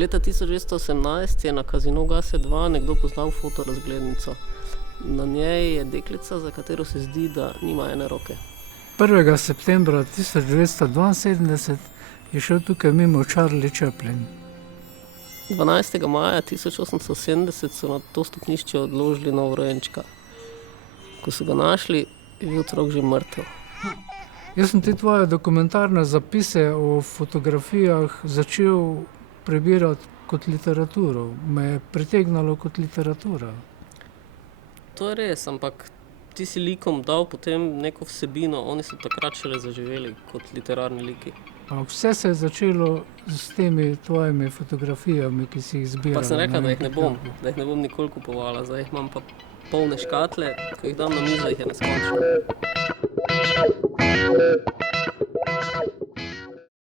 Leta 1918 je na Casino Gase 2 nekdo poznal fotorazglednico. Na njej je deklica, za katero se zdi, da nima ene roke. 1. septembra 1972 je šel tukaj mimo Charlie Chaplin. 12. maja 1870 so na to stopnišče odložili novorojenčka. Ko so ga našli, je bil otrok že mrtev. Jaz sem te tvoje dokumentarne zapise o fotografijah začel prebirati kot literaturo. Me je pritegnalo kot literatura. To je res, ampak ti si likom dal potem neko vsebino, oni so takrat šele zaživeli kot literarni liki. Ampak vse se je začelo s temi tvojimi fotografijami, ki si jih zbirala. Pa sem rekla, na da jih ne bom, Wikipediji. da jih ne bom nikoli kupovala. Zdaj jih imam pa polne škatle, ko jih dam na mizo, jih je neskončno.